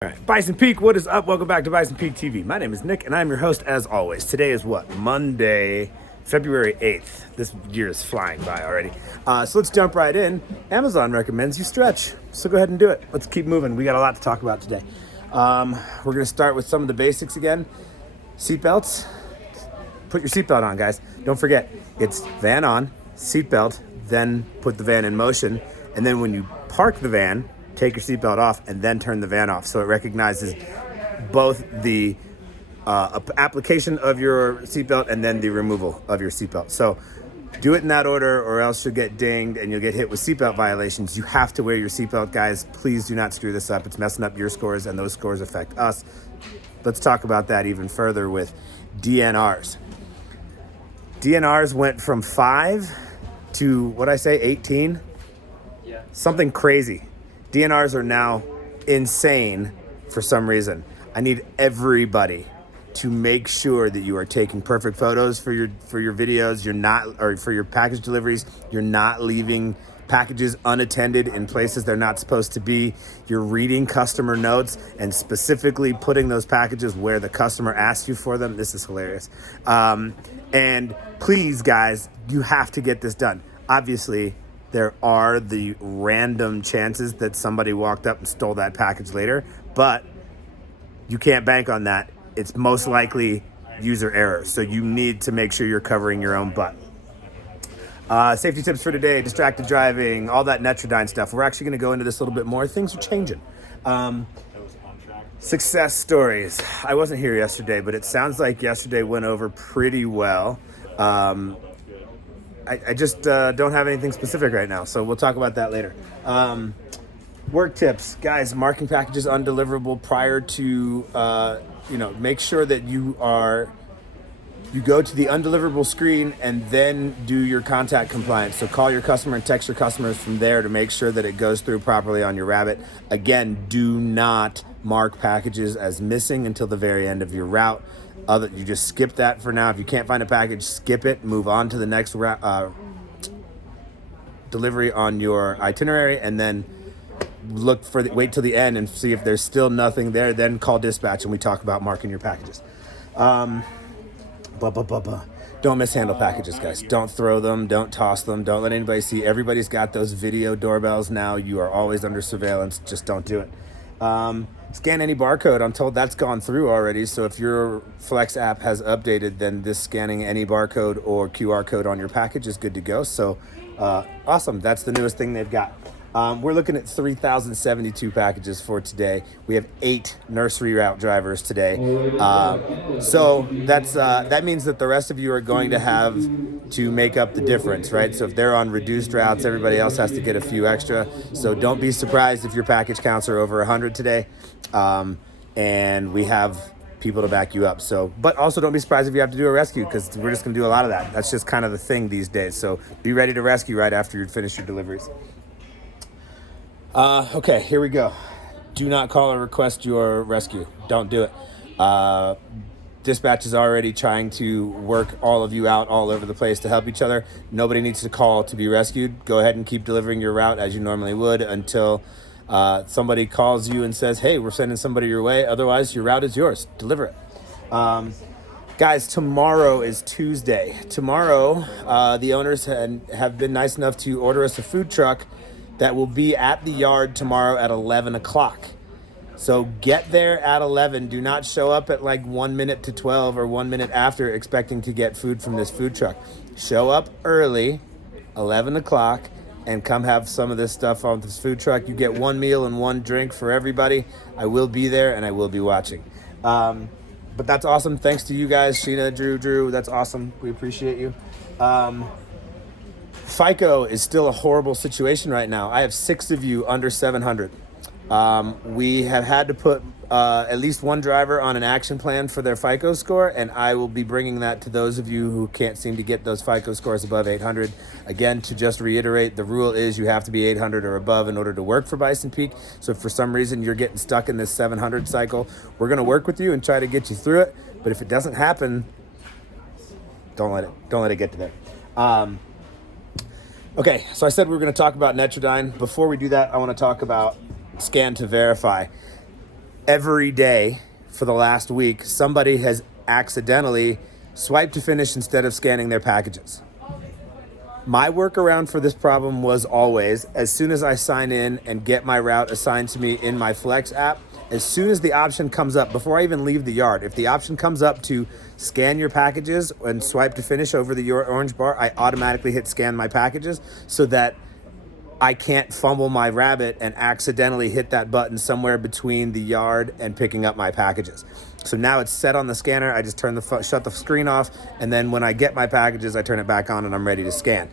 All right, Bison Peak, what is up? Welcome back to Bison Peak TV. My name is Nick, and I'm your host as always. Today is what? Monday, February 8th. This year is flying by already. So let's jump right in. Amazon recommends you stretch, so go ahead and do it. Let's keep moving. We got a lot to talk about today. We're going to start with some of the basics again. Seatbelts. Put your seatbelt on, guys. Don't forget, it's van on, seatbelt, then put the van in motion, and then when you park the van, take your seatbelt off and then turn the van off, so it recognizes both the application of your seatbelt and then the removal of your seatbelt. So do it in that order, or else you'll get dinged and you'll get hit with seatbelt violations. You have to wear your seatbelt, guys. Please do not screw this up. It's messing up your scores, and those scores affect us. Let's talk about that even further with DNRs. DNRs went from 5 to, what'd I say, 18? Yeah. Something crazy. DNRs are now insane for some reason. I need everybody to make sure that you are taking perfect photos for your videos. You're not, or for your package deliveries. You're not leaving packages unattended in places they're not supposed to be. You're reading customer notes and specifically putting those packages where the customer asked you for them. This is hilarious. And please, guys, you have to get this done. Obviously, there are the random chances that somebody walked up and stole that package later, but you can't bank on that. It's most likely user error, so you need to make sure you're covering your own butt. Safety tips for today: distracted driving, all that Netrodyne stuff. We're actually going to go into this a little bit more. Things are changing. Success stories. I wasn't here yesterday, but it sounds like yesterday went over pretty well. I just don't have anything specific right now, so we'll talk about that later. Work tips. Guys, marking packages undeliverable prior to, make sure that you go to the undeliverable screen and then do your contact compliance. So call your customer and text your customers from there to make sure that it goes through properly on your Rabbit. Again, do not mark packages as missing until the very end of your route. You just skip that for now. If you can't find a package, skip it. Move on to the next delivery on your itinerary, and then wait till the end and see if there's still nothing there. Then call dispatch and we talk about marking your packages. Don't mishandle packages, guys. Don't throw them. Don't toss them. Don't let anybody see. Everybody's got those video doorbells now. You are always under surveillance. Just don't do it. Scan any barcode. I'm told that's gone through already. So if your Flex app has updated, then this scanning any barcode or QR code on your package is good to go. So awesome. That's the newest thing they've got. We're looking at 3,072 packages for today. We have 8 nursery route drivers today. So that means that the rest of you are going to have to make up the difference, right? So if they're on reduced routes, everybody else has to get a few extra. So don't be surprised if your package counts are over 100 today. And we have people to back you up. So, but also don't be surprised if you have to do a rescue, because we're just going to do a lot of that. That's just kind of the thing these days. So be ready to rescue right after you finish your deliveries. Okay, here we go. Do not call or request your rescue. Don't do it. Dispatch is already trying to work all of you out all over the place to help each other. Nobody needs to call to be rescued. Go ahead and keep delivering your route as you normally would until somebody calls you and says, hey, we're sending somebody your way. Otherwise, your route is yours. Deliver it. Guys, tomorrow is Tuesday. Tomorrow, the owners have been nice enough to order us a food truck that will be at the yard tomorrow at 11 o'clock. So get there at 11. Do not show up at like 1 minute to 12 or 1 minute after expecting to get food from this food truck. Show up early, 11 o'clock, and come have some of this stuff on this food truck. You get 1 meal and 1 drink for everybody. I will be there and I will be watching. But that's awesome. Thanks to you guys, Sheena, Drew. That's awesome. We appreciate you. FICO is still a horrible situation right now. I have 6 of you under 700. We have had to put at least one driver on an action plan for their FICO score, and I will be bringing that to those of you who can't seem to get those FICO scores above 800. Again, to just reiterate, the rule is you have to be 800 or above in order to work for Bison Peak. So if for some reason you're getting stuck in this 700 cycle, we're going to work with you and try to get you through it. But if it doesn't happen, don't let it get to there. Okay, so I said we were going to talk about Netrodyne. Before we do that, I want to talk about scan to verify. every day for the last week, somebody has accidentally swiped to finish instead of scanning their packages. My workaround for this problem was always, as soon as I sign in and get my route assigned to me in my Flex app, as soon as the option comes up, before I even leave the yard, if the option comes up to scan your packages and swipe to finish over the orange bar, I automatically hit scan my packages so that I can't fumble my rabbit and accidentally hit that button somewhere between the yard and picking up my packages. So now it's set on the scanner. I just shut the screen off, and then when I get my packages, I turn it back on and I'm ready to scan.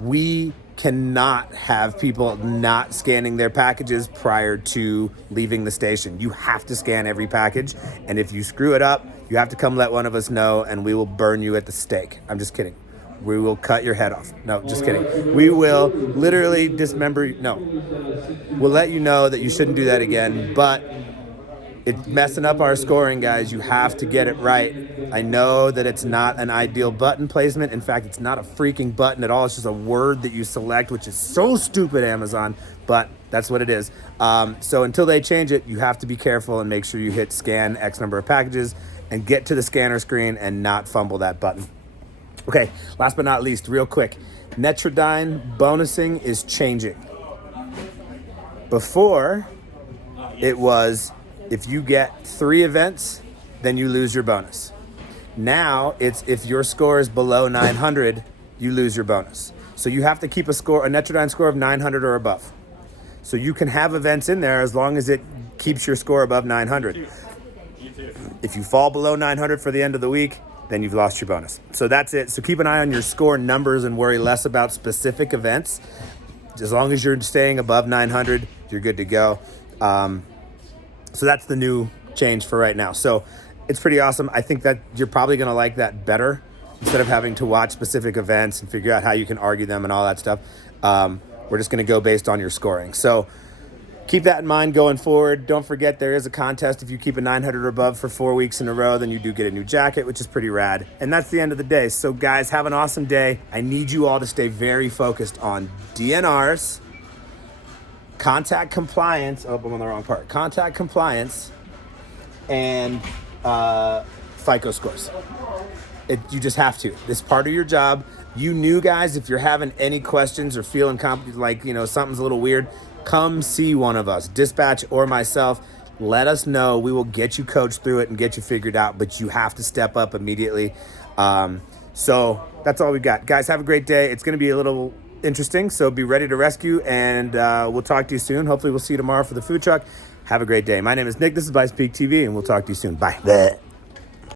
We cannot have people not scanning their packages prior to leaving the station. You have to scan every package, and if you screw it up, you have to come let one of us know, and we will burn you at the stake. I'm just kidding. We will cut your head off. No, just kidding. We will literally dismember you. No. We'll let you know that you shouldn't do that again, but it's messing up our scoring, guys. You have to get it right. I know that it's not an ideal button placement. In fact, it's not a freaking button at all. It's just a word that you select, which is so stupid, Amazon, but that's what it is. So until they change it, you have to be careful and make sure you hit scan X number of packages and get to the scanner screen and not fumble that button. Okay, last but not least, real quick, Netrodyne bonusing is changing. Before, it was if you get 3 events, then you lose your bonus. Now, it's if your score is below 900, you lose your bonus. So you have to keep a Netrodyne score of 900 or above. So you can have events in there as long as it keeps your score above 900. If you fall below 900 for the end of the week, then you've lost your bonus. So that's it. So keep an eye on your score numbers and worry less about specific events. As long as you're staying above 900, you're good to go. So that's the new change for right now. So it's pretty awesome. I think that you're probably going to like that better instead of having to watch specific events and figure out how you can argue them and all that stuff. We're just going to go based on your scoring. So keep that in mind going forward. Don't forget there is a contest. If you keep a 900 or above for 4 weeks in a row, then you do get a new jacket, which is pretty rad. And that's the end of the day. So guys, have an awesome day. I need you all to stay very focused on DNRs, contact compliance. Oh, I'm on the wrong part. Contact compliance and FICO scores. You just have to. It's part of your job. You new guys, if you're having any questions or feeling like, something's a little weird, come see one of us, dispatch or myself. Let us know. We will get you coached through it and get you figured out, but you have to step up immediately. So that's all we got. Guys, have a great day. It's going to be a little interesting, so be ready to rescue, and we'll talk to you soon. Hopefully we'll see you tomorrow for the food truck. Have a great day. My name is Nick. This is Bison Peak TV, and we'll talk to you soon. Bye. Bleh.